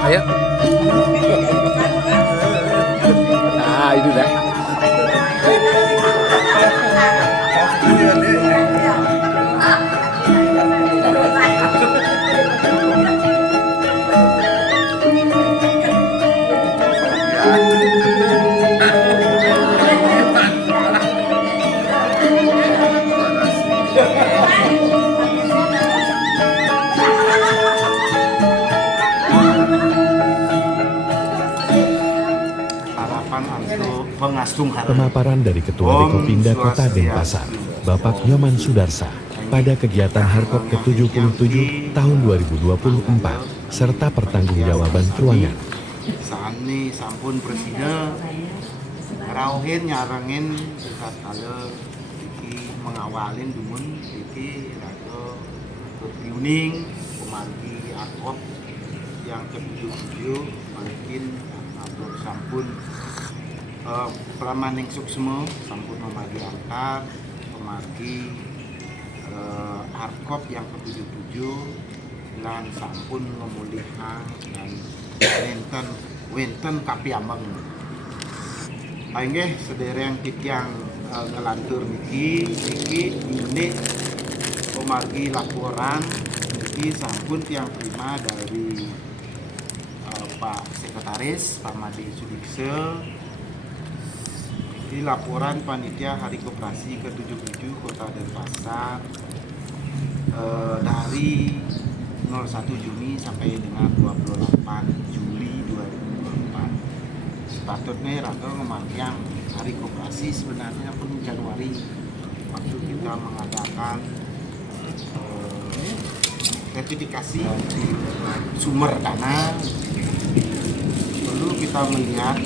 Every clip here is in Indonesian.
Ayo. Nah, itu dah. Pemaparan dari Ketua Dekopinda Kota Denpasar, Bapak Nyoman Sudarsa, pada kegiatan Harkop ke-77 tahun 2024, serta pertanggungjawaban keuangan. Saat ini sampun Presiden rauhin nyarangin dekat kala iki mengawalin dumun iki rada tuning pemargi Harkop yang ke-77 mungkin atau sampun Pramaning Suksma sampun memargi angkat pemargi Harkop yang ke-77 dan sampun memulihan dan wenten kapiameng. Nggih sedereng tiyang ngelantur niki unit pemargi laporan niki sampun tiang terima dari Pak Sekretaris Pak Made Sudikse di laporan panitia Hari Koperasi ke-77 Kota Denpasar dari 01 Juni sampai dengan 28 Juli 2024. Sepatutnya rata memanjang Hari Koperasi sebenarnya pun Januari waktu kita mengadakan sertifikasi sumber dana. Perlu kita melihat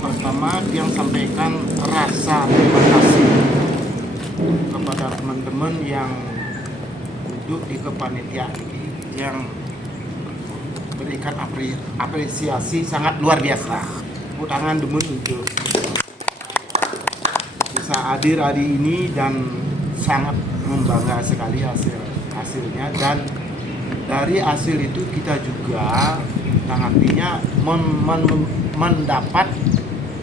pertama yang sampaikan rasa terima kasih kepada teman-teman yang duduk di kepanitiaan yang berikan apresiasi sangat luar biasa. Tepuk tangan demen untuk bisa hadir hari ini dan sangat membangga sekali hasilnya, dan dari hasil itu kita juga artinya mendapat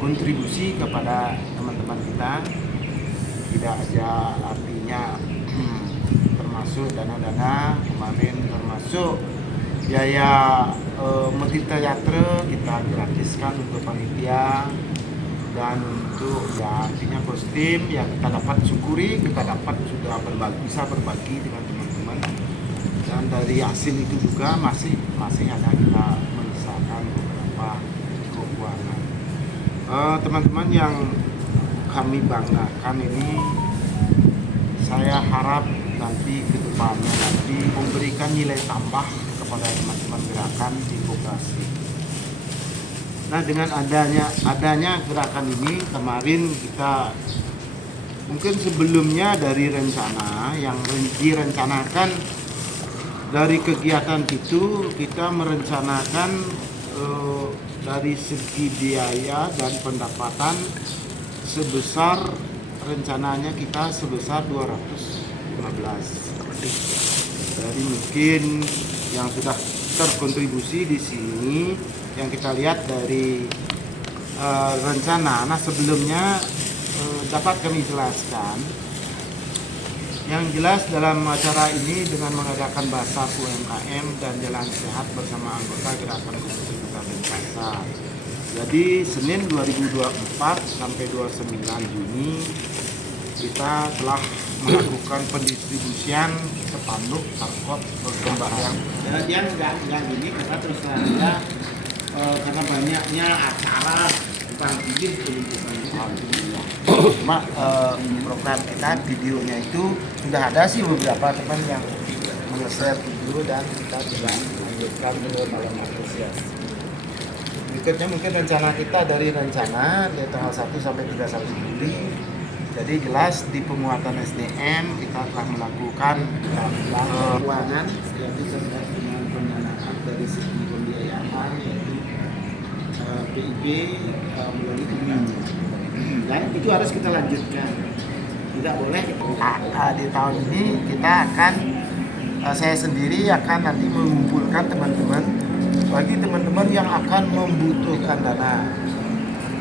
kontribusi kepada teman-teman kita, tidak aja artinya termasuk dana-dana kemarin, termasuk biaya multi-teatre kita gratiskan untuk panitia, dan untuk ya artinya kostum yang kita dapat syukuri, kita dapat sudah bisa berbagi dengan teman-teman, dan dari hasil itu juga masih ada kita menyisakan beberapa keuangan. Teman-teman yang kami banggakan ini, saya harap nanti ke depannya nanti memberikan nilai tambah kepada teman-teman gerakan di koperasi. Nah, dengan adanya gerakan ini kemarin kita mungkin sebelumnya dari rencana yang direncanakan dari kegiatan itu kita merencanakan dari segi biaya dan pendapatan sebesar rencananya kita sebesar 215. Jadi mungkin yang sudah terkontribusi di sini yang kita lihat dari rencana. Nah, sebelumnya dapat kami jelaskan. Yang jelas dalam acara ini dengan mengadakan basar UMKM dan jalan sehat bersama anggota gerakan Komunitas Denpasar. Jadi Senin 2024 sampai 29 Juni kita telah melakukan pendistribusian spanduk barcode berkembang. Yang enggak gini karena terus ada karena banyaknya acara tentang bikin cuma program kita videonya itu sudah ada sih beberapa teman yang meng-share video dan kita juga lanjutkan ke malam apresiasi. Berikutnya mungkin rencana kita dari rencana dari tanggal 1 sampai 31 Juli. Jadi jelas di penguatan SDM kita telah melakukan keuangan yang terkait dengan pendanaan dari segi pembiayaan, yaitu PIB melalui UMI. Dan itu harus kita lanjutkan. Tidak boleh di tahun ini kita akan saya sendiri akan nanti mengumpulkan teman-teman bagi teman-teman yang akan membutuhkan dana.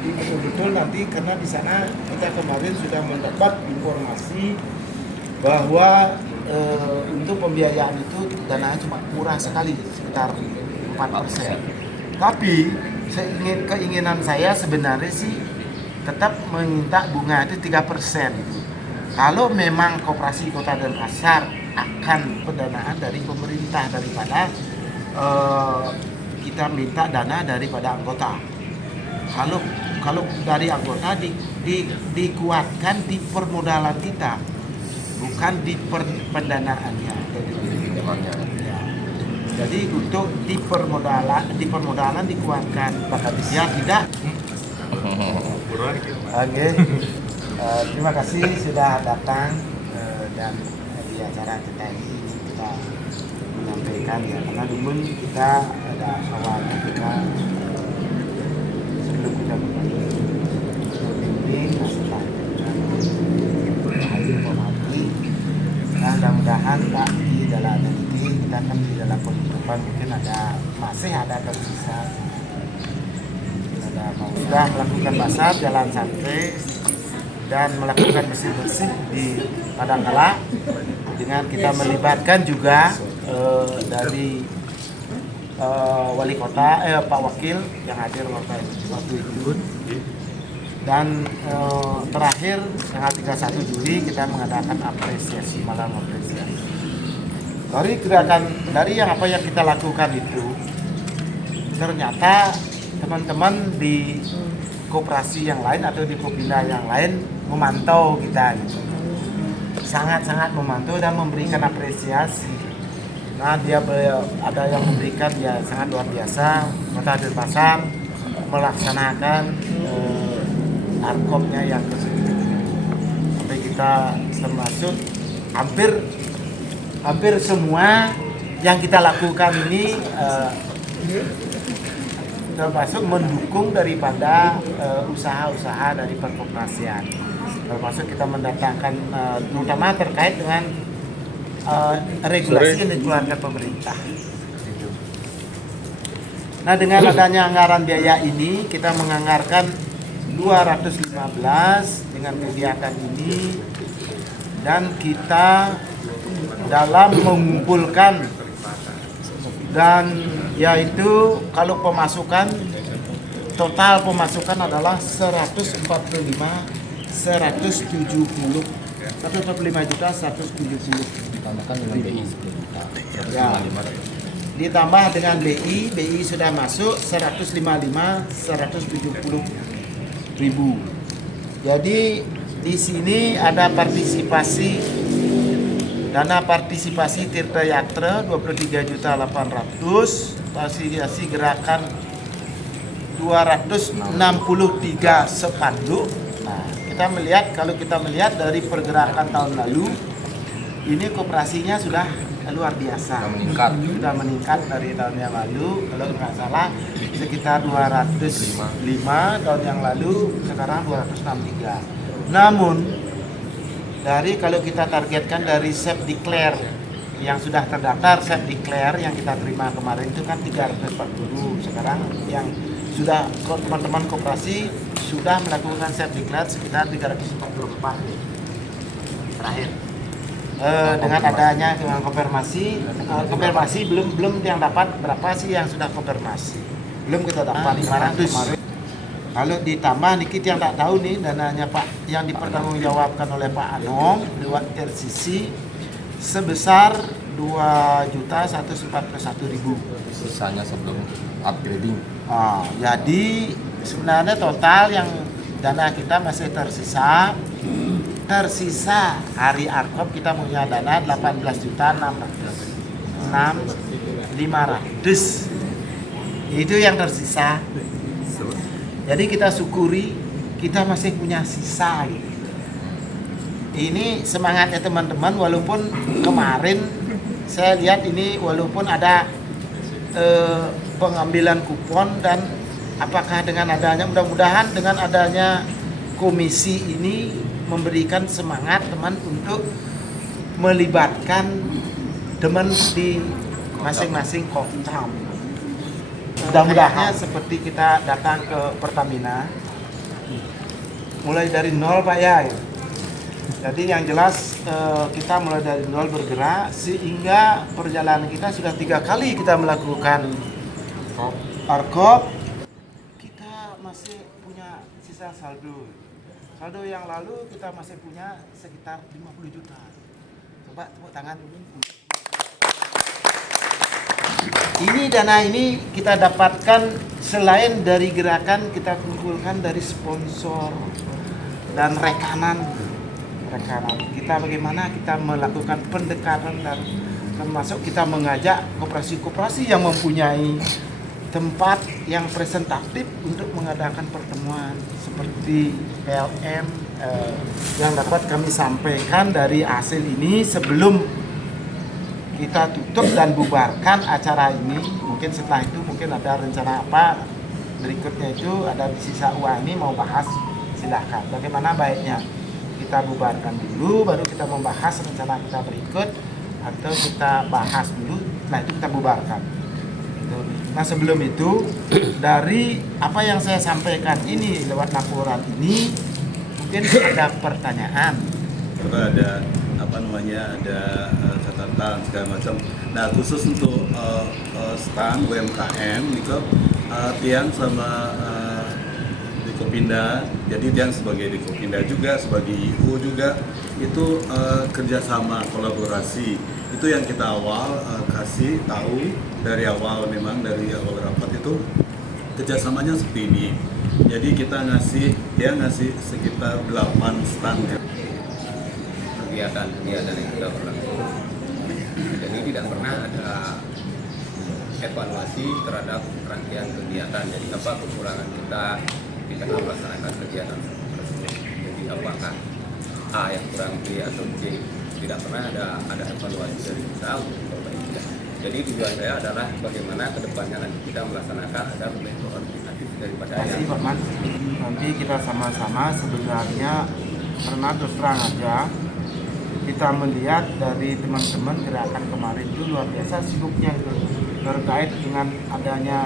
Betul-betul nanti karena di sana kita kemarin sudah mendapat informasi bahwa untuk pembiayaan itu dananya cuma murah sekali sekitar 4%. Tapi keinginan saya sebenarnya sih tetap meminta bunga itu 3%. Kalau memang Koperasi Kota Denpasar akan pendanaan dari pemerintah daripada kita minta dana daripada anggota. Kalau dari anggota dikuatkan di permodalan kita, bukan di pendanaannya. Ya. Jadi untuk di permodalan dikuatkan, ya tidak. Oke. Terima kasih sudah datang dan di acara kita ini kita menyampaikan ya, karena dulu kita ada awalnya kita sebelum kita membimbing masalah informasi. Nah, mudah-mudahan Pak di dalam nanti kita akan di dalam penutupan mungkin masih ada tersisa. Sudah melakukan basar jalan santai dan melakukan bersih-bersih di Padangkala dengan kita melibatkan juga dari wali kota Pak Wakil yang hadir waktu itu, dan terakhir tanggal 31 Juli kita mengadakan apresiasi, malam apresiasi. Dari apa yang kita lakukan itu ternyata teman-teman di koperasi yang lain atau di Kopinda yang lain memantau kita gitu. Sangat-sangat memantau dan memberikan apresiasi. Nah ada yang memberikan ya sangat luar biasa. Kota Denpasar melaksanakan arkopnya yang ke-10 sampai kita termasuk hampir semua yang kita lakukan ini termasuk mendukung daripada usaha-usaha dari perkoperasian, termasuk kita mendatangkan terutama terkait dengan regulasi yang dikeluarkan pemerintah. Nah, dengan adanya anggaran biaya ini kita menganggarkan 215 dengan kegiatan ini, dan kita dalam mengumpulkan dan yaitu kalau total pemasukan adalah 145 juta 170. Ditambahkan dengan BI 10 juta. Ya. Ditambah dengan BI sudah masuk 155 170.000. Jadi di sini ada dana partisipasi Tirta Yatra 23.800.000, partisipasi gerakan 263 spanduk. Nah, kalau kita melihat dari pergerakan tahun lalu, ini koperasinya sudah luar biasa. Sudah meningkat dari tahun yang lalu. Kalau nggak salah sekitar 205 tahun yang lalu, sekarang 263. Namun kalau kita targetkan dari Self Declare yang sudah terdaftar, Self Declare yang kita terima kemarin itu kan 340. Sekarang yang sudah teman-teman koperasi sudah melakukan Self Declare sekitar 344 terakhir. Dengan adanya dengan konfirmasi belum yang dapat berapa sih yang sudah konfirmasi, belum kita dapat 500. Kalau ditambah dikit yang tak tahu nih, dananya Pak yang dipertanggungjawabkan oleh Pak Anom lewat RCC sebesar 2.141.000. Sisanya sebelum upgrading. Jadi sebenarnya total yang dana kita masih tersisa hari arkop kita punya dana 18.600.500. Itu yang tersisa. Jadi kita syukuri kita masih punya sisa gitu. Ini semangatnya teman-teman, walaupun kemarin saya lihat ini walaupun ada pengambilan kupon, dan apakah dengan adanya, mudah-mudahan dengan adanya komisi ini memberikan semangat teman untuk melibatkan teman di masing-masing kopdam. Mudah-mudahan seperti kita datang ke Pertamina mulai dari nol Pak ya. Jadi yang jelas kita mulai dari nol bergerak, sehingga perjalanan kita sudah 3 kali kita melakukan arkop. Kita masih punya sisa saldo yang lalu kita masih punya sekitar 50 juta. Coba tepuk tangan. Ini dana ini kita dapatkan selain dari gerakan, kita kumpulkan dari sponsor dan rekanan. Kita bagaimana kita melakukan pendekatan, dan termasuk kita mengajak koperasi-koperasi yang mempunyai tempat yang presentatif untuk mengadakan pertemuan seperti PLN yang dapat kami sampaikan dari hasil ini sebelum kita tutup dan bubarkan acara ini. Mungkin setelah itu mungkin ada rencana apa berikutnya, itu ada sisa uang ini mau bahas, silahkan. Bagaimana baiknya kita bubarkan dulu baru kita membahas rencana kita berikut, atau kita bahas dulu nah itu kita bubarkan. Nah sebelum itu, dari apa yang saya sampaikan ini lewat laporan ini, mungkin ada pertanyaan. Ada ada catatan segala macam. Nah khusus untuk stand UMKM itu Tian sama Dikopinda, jadi Tian sebagai Dikopinda juga, sebagai IU juga, itu kerjasama kolaborasi. Itu yang kita awal kasih tahu dari awal, memang dari awal rapat itu kerjasamanya seperti ini. Jadi kita ngasih sekitar 8 stand kegiatan yang kita berlangsung. Jadi tidak pernah ada evaluasi terhadap rangkaian kegiatan. Jadi apa kekurangan kita dalam melaksanakan kegiatan tersebut. Jadi apakah A yang kurang, B atau C, tidak pernah ada evaluasi dari kita untuk memperbaiki. Jadi tujuan saya adalah bagaimana kedepannya nanti kita melaksanakan ada lebih koordinatif daripada Terima kasih Pak Man. Nanti kita sama-sama sebenarnya karena terus terang aja kita melihat dari teman-teman gerakan kemarin itu luar biasa sibuknya itu terkait dengan adanya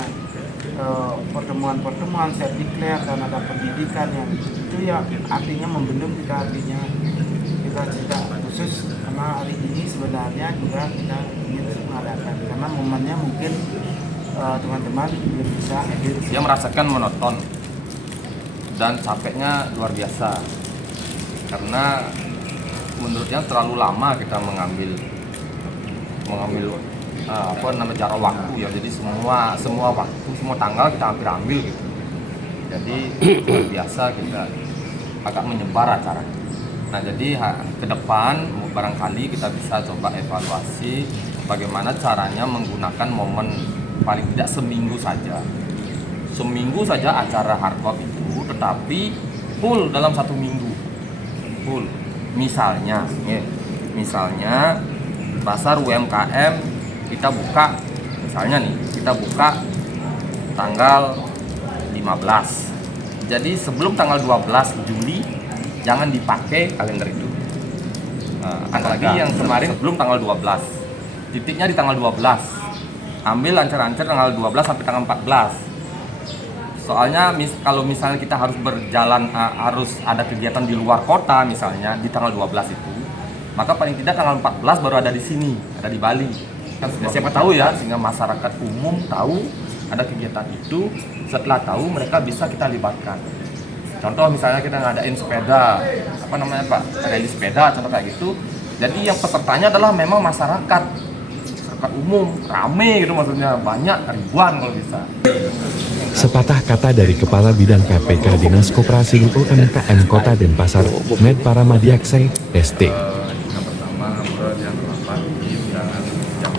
pertemuan-pertemuan set declare dan ada pendidikan yang itu ya artinya membendung kita artinya kita tidak khusus karena hari ini sebenarnya juga kita ingin mengadakan karena momennya mungkin teman-teman belum bisa hadir. Dia merasakan monoton dan capeknya luar biasa karena menurutnya terlalu lama kita mengambil jarak waktu ya. Jadi semua waktu, semua tanggal kita ambil gitu. Jadi luar biasa kita agak menyebar acara. Nah jadi ke depan barangkali kita bisa coba evaluasi bagaimana caranya menggunakan momen paling tidak seminggu saja acara hardcore itu, tetapi full dalam 1 minggu full. Misalnya pasar UMKM kita buka, misalnya nih kita buka tanggal 15. Jadi sebelum tanggal 12 Juli jangan dipakai kalender itu. Apalagi yang kemarin sebelum tanggal 12. Titiknya di tanggal 12. Ambil lancar-lancar tanggal 12 sampai tanggal 14. Soalnya kalau misalnya kita harus berjalan, harus ada kegiatan di luar kota misalnya di tanggal 12 itu, maka paling tidak tanggal 14 baru ada di sini, ada di Bali. Kan siapa tahu ya, sehingga masyarakat umum tahu ada kegiatan itu. Setelah tahu mereka bisa kita libatkan. Contoh misalnya kita ngadain sepeda, ada di sepeda, contoh kayak gitu. Jadi yang pesertanya adalah memang masyarakat umum, rame gitu, maksudnya banyak, ribuan kalau bisa. Sepatah kata dari Kepala Bidang KPK Dinas Koperasi di UMKM Kota Denpasar, Med Paramadiakse, ST. Yang pertama, jam 8 dan jam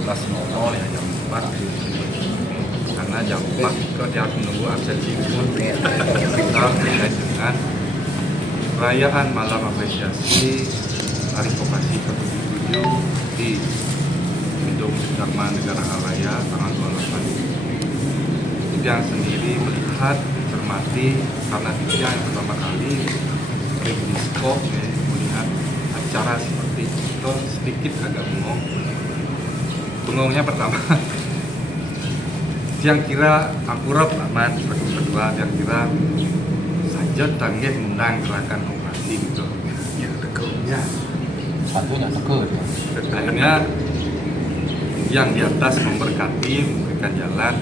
16.00 ya, jam 4. Karena jam 4 itu dia harus menunggu absensi pun kita terkait dengan perayaan malam apresiasi Hari Koperasi ke-77 di Gedung Dharma Negara Alaya tanggal 28. Yang sendiri melihat, cermati karena dia yang pertama kali UNESCO melihat acara seperti itu sedikit agak bengong. Bengongnya pertama, yang kira akurat aman, kedua yang kira saja tanggih mengundang gerakan koperasi gitu. Ya tegurnya. Satunya tegur. Akhirnya yang di atas memberkati, memberikan jalan.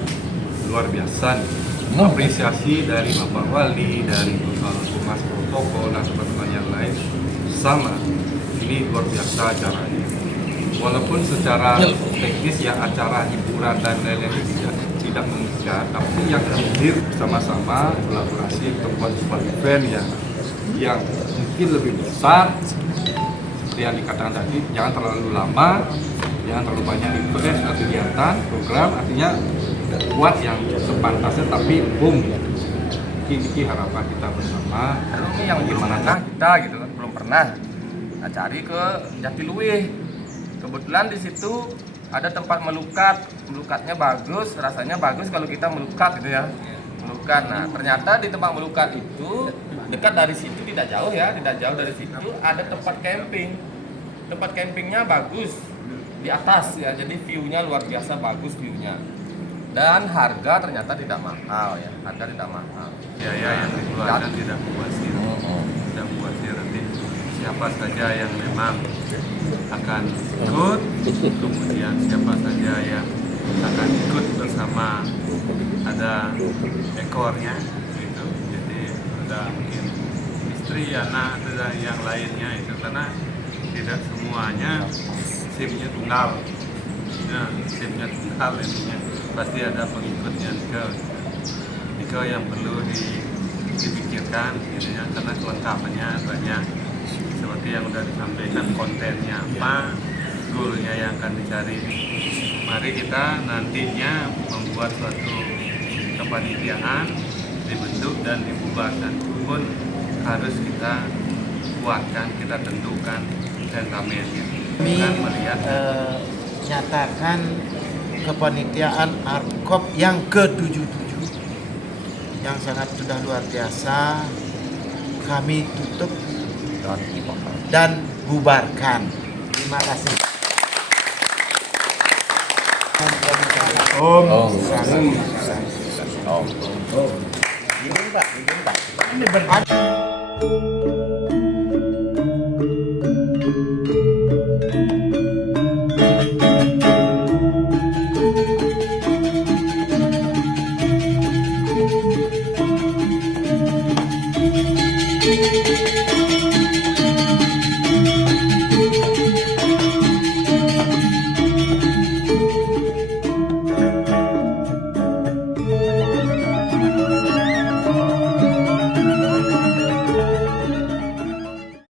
Luar biasa apresiasi dari Bapak Wali, dari Humas Protokol dan teman-teman yang lain sama. Ini luar biasa acaranya. Walaupun secara teknis ya acara hiburan dan lain-lain tidak mengikat, tapi yang hadir bersama-sama kolaborasi untuk buat sebuah event yang mungkin lebih besar seperti yang dikatakan tadi, jangan terlalu lama, jangan terlalu banyak event atau kegiatan, program, artinya buat yang sepantasnya tapi boom. Ini harapan kita bersama. Ini yang gimana kita gitu kan belum pernah. Nah, cari ke Jatiluwih. Kebetulan di situ ada tempat melukatnya bagus, rasanya bagus kalau kita melukat gitu ya. Melukat. Nah, ternyata di tempat melukat itu dekat dari situ, tidak jauh dari situ ada tempat camping. Tempat campingnya bagus di atas ya. Jadi view-nya luar biasa bagus view-nya. Dan harga ternyata tidak mahal ya, harga tidak mahal. Biaya yang dikeluarkan tidak puasir, tidak puasir. Nanti siapa saja yang memang akan ikut, kemudian siapa saja yang akan ikut bersama ada ekornya, gitu. Jadi ada mungkin istri, anak, dan yang lainnya itu karena tidak semuanya SIM-nya tunggal. Nah, SIM-nya tunggal intinya. Pasti ada pengikutnya Niko yang perlu dipikirkan gitu ya, karena kelengkapannya banyak seperti yang sudah disampaikan, kontennya apa, goalnya yang akan dicari. Mari kita nantinya membuat suatu kepanitiaan, dibentuk dan dibubarkan pun harus kita kuatkan, kita tentukan sentamennya. Kami Dan melihat nyatakan kepanitiaan ARKOP yang ke-77 yang sangat sudah luar biasa kami tutup dan bubarkan. Terima kasih. Om. Ini Pak. Ini Pak.